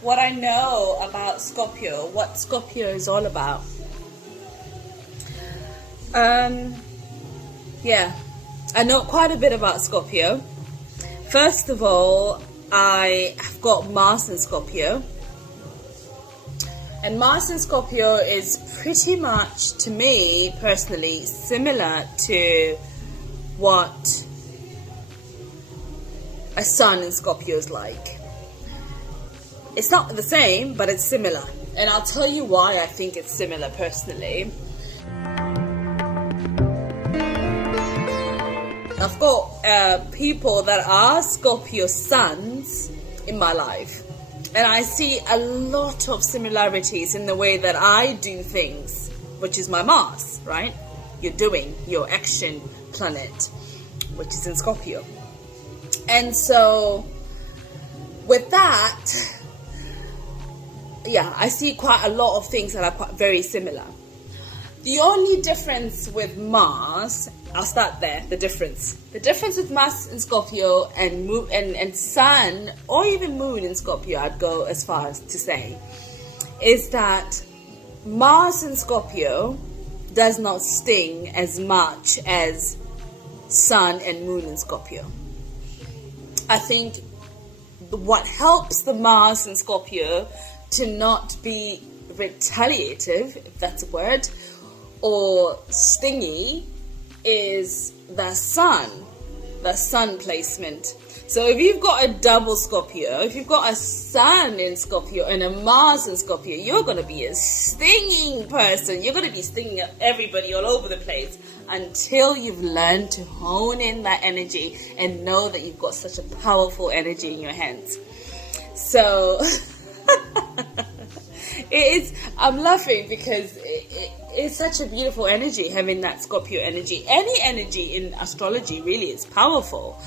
what I know about Scorpio, what Scorpio is all about. Yeah, I know quite a bit about Scorpio. First of all, I have got Mars in Scorpio. And Mars in Scorpio is pretty much, to me personally, similar to what a Sun in Scorpio is like. It's not the same, but it's similar. And I'll tell you why I think it's similar personally. I've got people that are Scorpio suns in my life. And I see a lot of similarities in the way that I do things, which is my Mars, right? You're doing your action planet, which is in Scorpio. And so with that, yeah, I see quite a lot of things that are quite very similar. The only difference with Mars, I'll start there, the difference with Mars in Scorpio and Moon and Sun, or even Moon in Scorpio, I'd go as far as to say, is that Mars in Scorpio does not sting as much as Sun and Moon in Scorpio. I think what helps the Mars in Scorpio to not be retaliative, if that's a word, or stingy, is the sun placement. So if you've got a double Scorpio, if you've got a Sun in Scorpio and a Mars in Scorpio, you're going to be a stinging person. You're going to be stinging at everybody all over the place until you've learned to hone in that energy and know that you've got such a powerful energy in your hands. So I'm laughing because it's such a beautiful energy, having that Scorpio energy. Any energy in astrology really is powerful,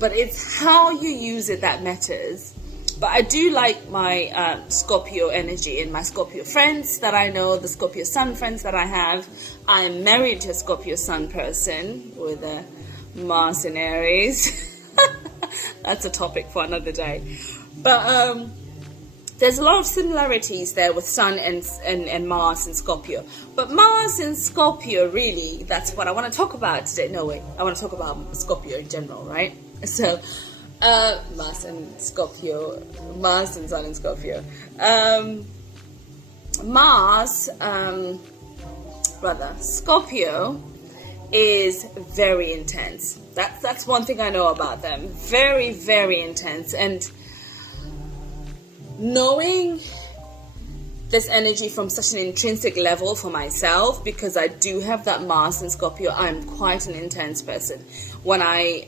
but it's how you use it that matters. But I do like my Scorpio energy and my Scorpio friends that I know, the Scorpio Sun friends that I have. I'm married to a Scorpio Sun person with a Mars in Aries. That's a topic for another day. But there's a lot of similarities there with Sun and Mars in Scorpio. But Mars in Scorpio, really, that's what I want to talk about today. No, wait, I want to talk about Scorpio in general, right? So, Mars and Scorpio, Mars and Sun in Scorpio. Scorpio is very intense. That's one thing I know about them. Very, very intense. And knowing this energy from such an intrinsic level for myself, because I do have that Mars in Scorpio, I'm quite an intense person. When I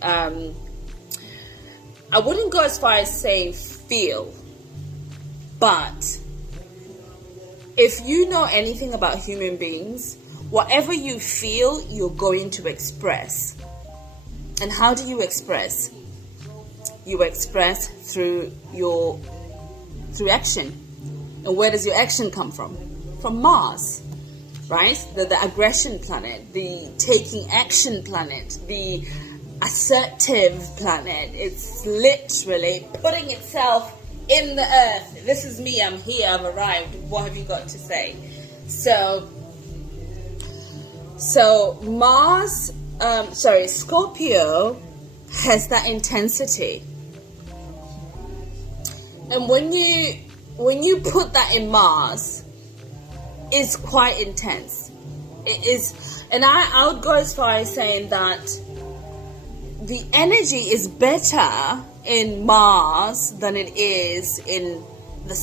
wouldn't go as far as saying feel, but if you know anything about human beings, whatever you feel, you're going to express. And how do you express? You express through action. And where does your action come from? From Mars, right? The aggression planet, the taking action planet, the assertive planet. It's literally putting itself in the earth. This is me, I'm here, I've arrived. What have you got to say? So Scorpio has that intensity. And when you put that in Mars, it's quite intense. It is, and I would go as far as saying that the energy is better in Mars than it is in the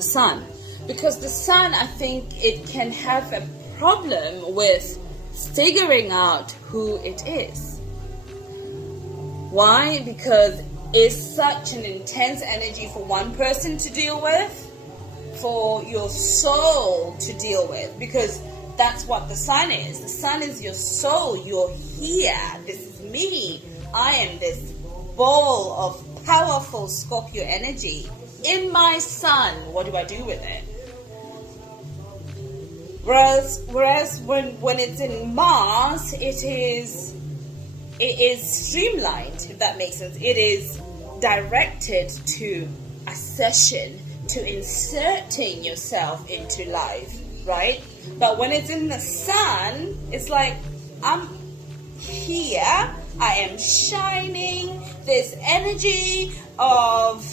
Sun. Because the Sun, I think it can have a problem with figuring out who it is. Why? Because it's such an intense energy for one person to deal with, for your soul to deal with, because that's what the Sun is. The Sun is your soul. You're here. This is me. I am this ball of powerful Scorpio energy in my Sun. What do I do with it? Whereas when it's in Mars, it is streamlined, if that makes sense. It is directed to assertion, to inserting yourself into life, right? But when it's in the sun, it's like, I'm here, I am shining, this energy of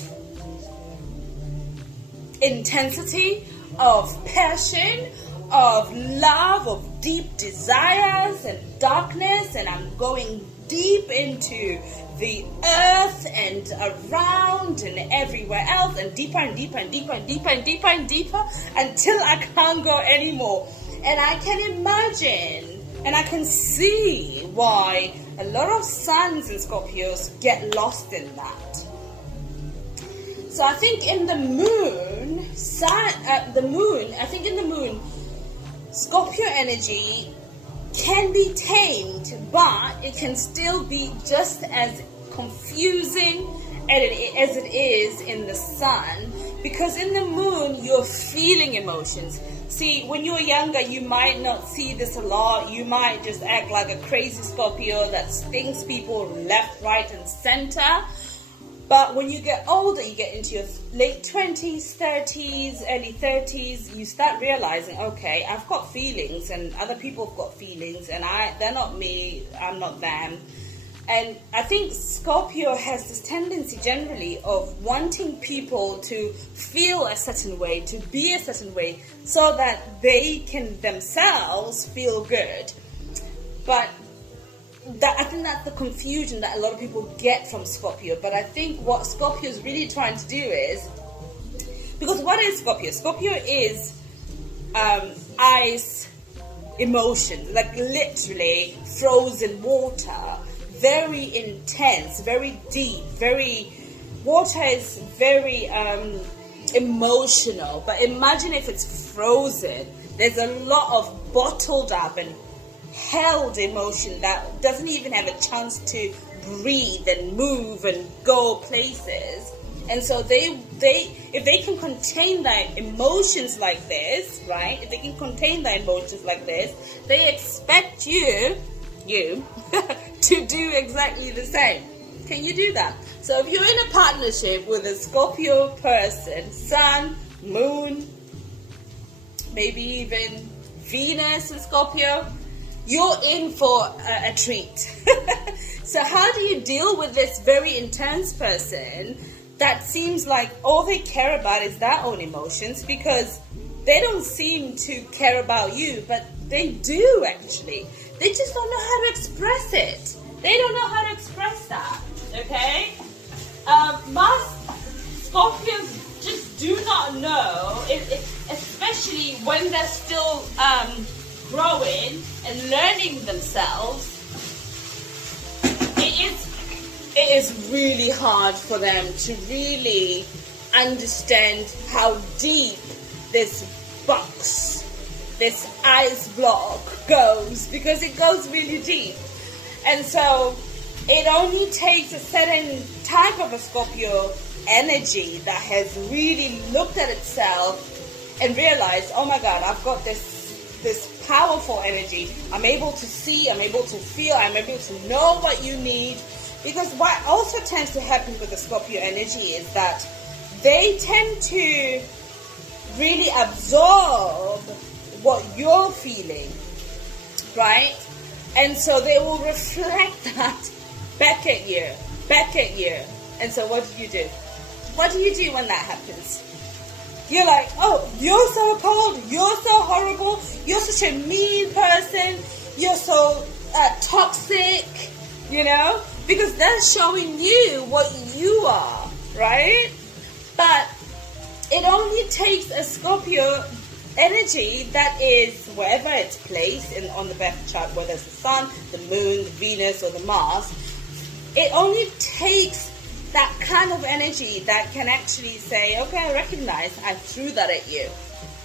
intensity, of passion, of love, of deep desires and darkness, and I'm going deep into the earth and around and everywhere else, and deeper and deeper and deeper and deeper and deeper and deeper until I can't go anymore. And I can imagine and I can see why a lot of suns and Scorpios get lost in that. So I think in the moon, Scorpio energy can be tamed, but it can still be just as confusing as it is in the sun, because in the moon you're feeling emotions. See, when you're younger, you might not see this a lot. You might just act like a crazy Scorpio that stings people left, right, and center. But when you get older, you get into your late 20s, 30s, early 30s, you start realizing, okay, I've got feelings and other people have got feelings, and they're not me, I'm not them. And I think Scorpio has this tendency generally of wanting people to feel a certain way, to be a certain way, so that they can themselves feel good. But I think that's the confusion that a lot of people get from Scorpio. But I think what Scorpio is really trying to do is, because what is Scorpio? Scorpio is ice emotion, like literally frozen water, very intense, very deep, water is very emotional. But imagine if it's frozen. There's a lot of bottled up and held emotion that doesn't even have a chance to breathe and move and go places. And so if they can contain their emotions like this, right? If they can contain their emotions like this, they expect you to do exactly the same. Can you do that? So if you're in a partnership with a Scorpio person, Sun, Moon, maybe even Venus and Scorpio, you're in for a treat. So how do you deal with this very intense person that seems like all they care about is their own emotions, because they don't seem to care about you, but they do actually. They just don't know how to express it. They don't know how to express that, okay? Most Scorpios just do not know, especially when they're still growing and learning themselves. It is really hard for them to really understand how deep this box, this ice block goes, because it goes really deep. And so it only takes a certain type of a Scorpio energy that has really looked at itself and realized, oh my God, I've got this powerful energy. I'm able to see, I'm able to feel, I'm able to know what you need. Because what also tends to happen with the Scorpio energy is that they tend to really absorb what you're feeling, right? And so they will reflect that back at you. And so what do you do? What do you do when that happens? You're like, oh, you're so cold, you're so horrible, you're such a mean person, you're so toxic, because they're showing you what you are, right? But it only takes a Scorpio energy that is wherever it's placed on the birth chart, whether it's the Sun, the Moon, the Venus, or the Mars. It only takes that kind of energy that can actually say, okay, I recognize I threw that at you,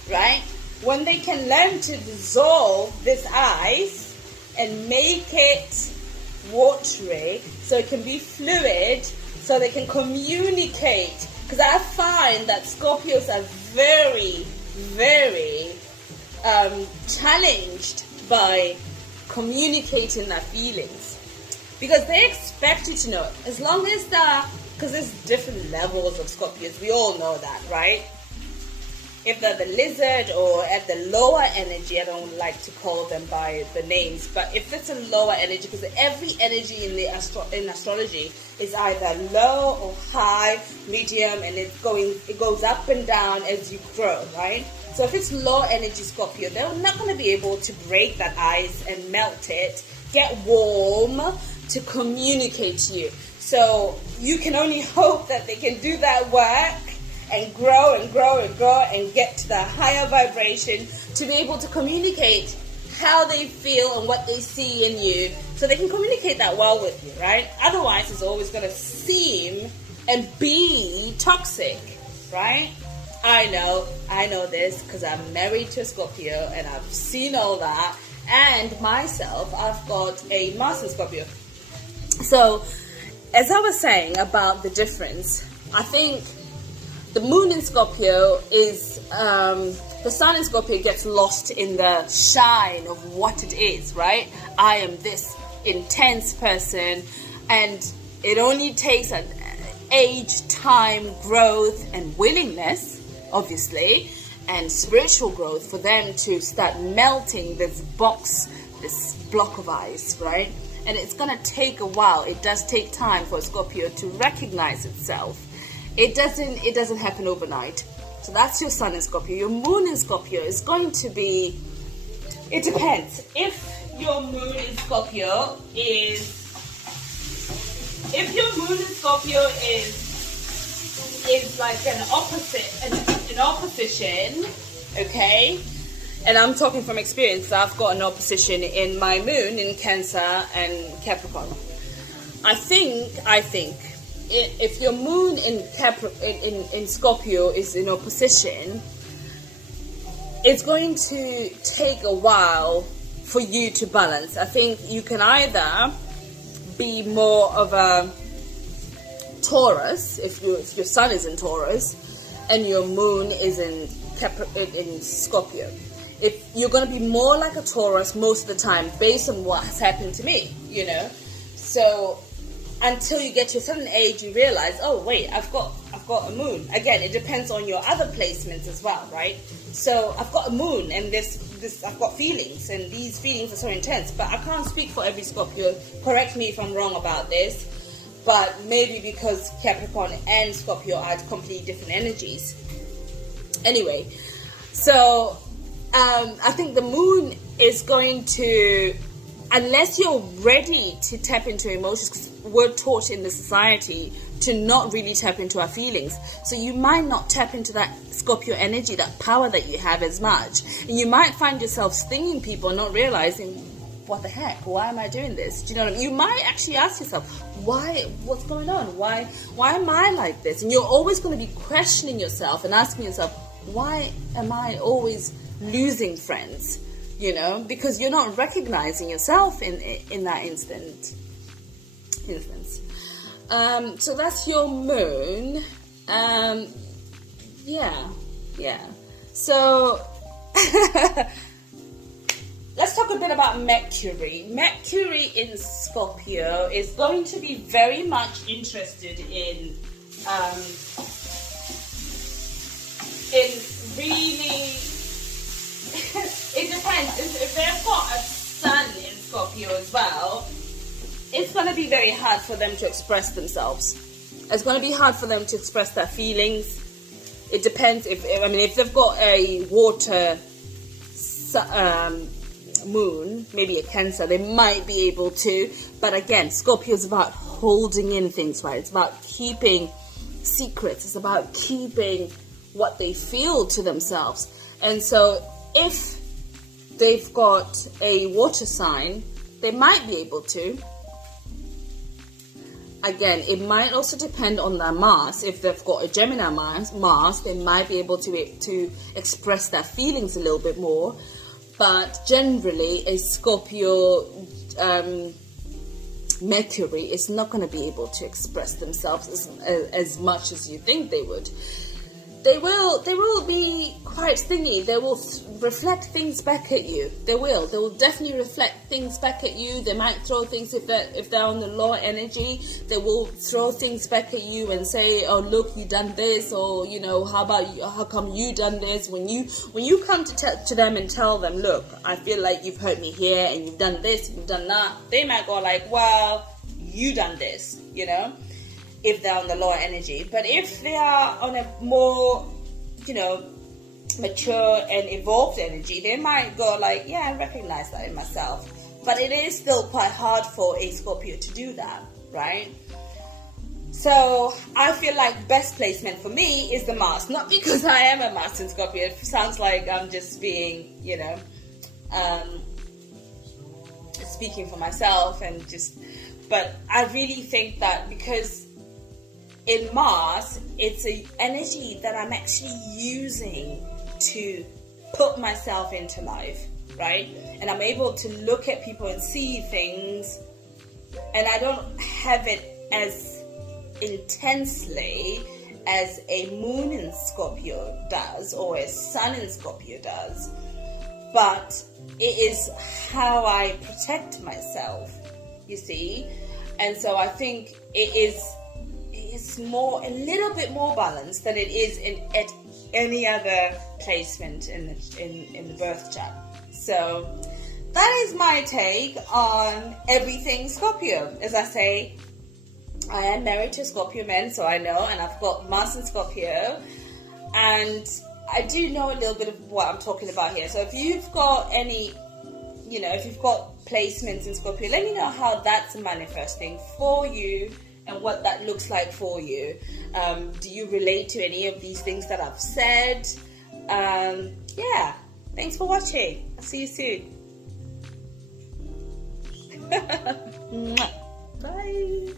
right? When they can learn to dissolve this ice and make it watery so it can be fluid, so they can communicate. Because I find that Scorpios are very, very challenged by communicating their feelings, because they expect you to know it. As long as because there's different levels of Scorpios, we all know that, right? if they're the lizard or at the lower energy, I don't like to call them by the names, but if it's a lower energy, because every energy in the in astrology is either low or high, medium, and it goes up and down as you grow, right? So if it's low energy Scorpio, they're not going to be able to break that ice and melt it, get warm to communicate to you. So you can only hope that they can do that work and grow and grow and grow and get to the higher vibration to be able to communicate how they feel and what they see in you, so they can communicate that well with you, right? Otherwise, it's always going to seem and be toxic, right? I know this because I'm married to a Scorpio and I've seen all that. And myself, I've got a Mars in Scorpio. So, as I was saying about the difference, I think the moon in Scorpio is, the sun in Scorpio gets lost in the shine of what it is, right? I am this intense person, and it only takes an age, time, growth, and willingness, obviously, and spiritual growth for them to start melting this block of ice, right? And it's going to take a while. It does take time for a Scorpio to recognize itself. It doesn't happen overnight. So that's your sun in Scorpio. Your moon in Scorpio is going to be, it depends. If your moon in Scorpio is like an opposition, okay? And I'm talking from experience. I've got an opposition in my moon in Cancer and Capricorn. I think if your moon in Scorpio is in opposition, it's going to take a while for you to balance. I think you can either be more of a Taurus if your sun is in Taurus and your moon is in Scorpio. If you're going to be more like a Taurus most of the time, based on what has happened to me, you know. So until you get to a certain age, you realize, oh wait, I've got a moon. Again, it depends on your other placements as well, right? So I've got a moon, and this I've got feelings, and these feelings are so intense. But I can't speak for every Scorpio. Correct me if I'm wrong about this. But maybe because Capricorn and Scorpio are completely different energies. Anyway, so I think the moon is going to, unless you're ready to tap into emotions, because we're taught in the society to not really tap into our feelings. So you might not tap into that Scorpio energy, that power that you have as much. And you might find yourself stinging people and not realizing, what the heck? Why am I doing this? Do you know what I mean? You might actually ask yourself, what's going on? Why am I like this? And you're always going to be questioning yourself and asking yourself, why am I always losing friends? You know, because you're not recognizing yourself in that instance. So that's your moon. Yeah. So let's talk a bit about Mercury. Mercury in Scorpio is going to be very much interested in really. It depends. If they've got a sun in Scorpio as well, it's going to be very hard for them to express themselves. It's going to be hard for them to express their feelings. It depends if they've got a water moon, maybe a Cancer, they might be able to. But again, Scorpio is about holding in things, right? It's about keeping secrets. It's about keeping what they feel to themselves. And so if they've got a water sign, they might be able to. Again, it might also depend on their Mars. If they've got a Gemini Mars, they might be able to express their feelings a little bit more. But generally, a Scorpio Mercury is not going to be able to express themselves as much as you think they would. they will be quite stingy. They will reflect things back at you. They will definitely reflect things back at you. They might throw things, if they're on the low energy, they will throw things back at you and say, oh look, you done this, or you know, how about you, how come you done this? When you come to them and tell them, look, I feel like you've hurt me here and you've done this, you've done that, they might go like, well, you done this, you know, if they're on the lower energy. But if they are on a more, you know, mature and evolved energy, they might go like, yeah, I recognize that in myself. But it is still quite hard for a Scorpio to do that, right? So I feel like best placement for me is the Mars, not because I am a Mars in Scorpio. It sounds like I'm just being, you know, speaking for myself and just, but I really think that because in Mars, it's an energy that I'm actually using to put myself into life, right? And I'm able to look at people and see things, and I don't have it as intensely as a moon in Scorpio does, or a sun in Scorpio does, but it is how I protect myself, you see. And so I think it's more, a little bit more balanced than it is at any other placement in the birth chart. So that is my take on everything Scorpio. As I say, I am married to a Scorpio man, so I know, and I've got Mars in Scorpio, and I do know a little bit of what I'm talking about here. So if you've got any, you know, if you've got placements in Scorpio, let me know how that's manifesting for you and what that looks like for you. Do you relate to any of these things that I've said? Yeah, thanks for watching. I'll see you soon. Bye.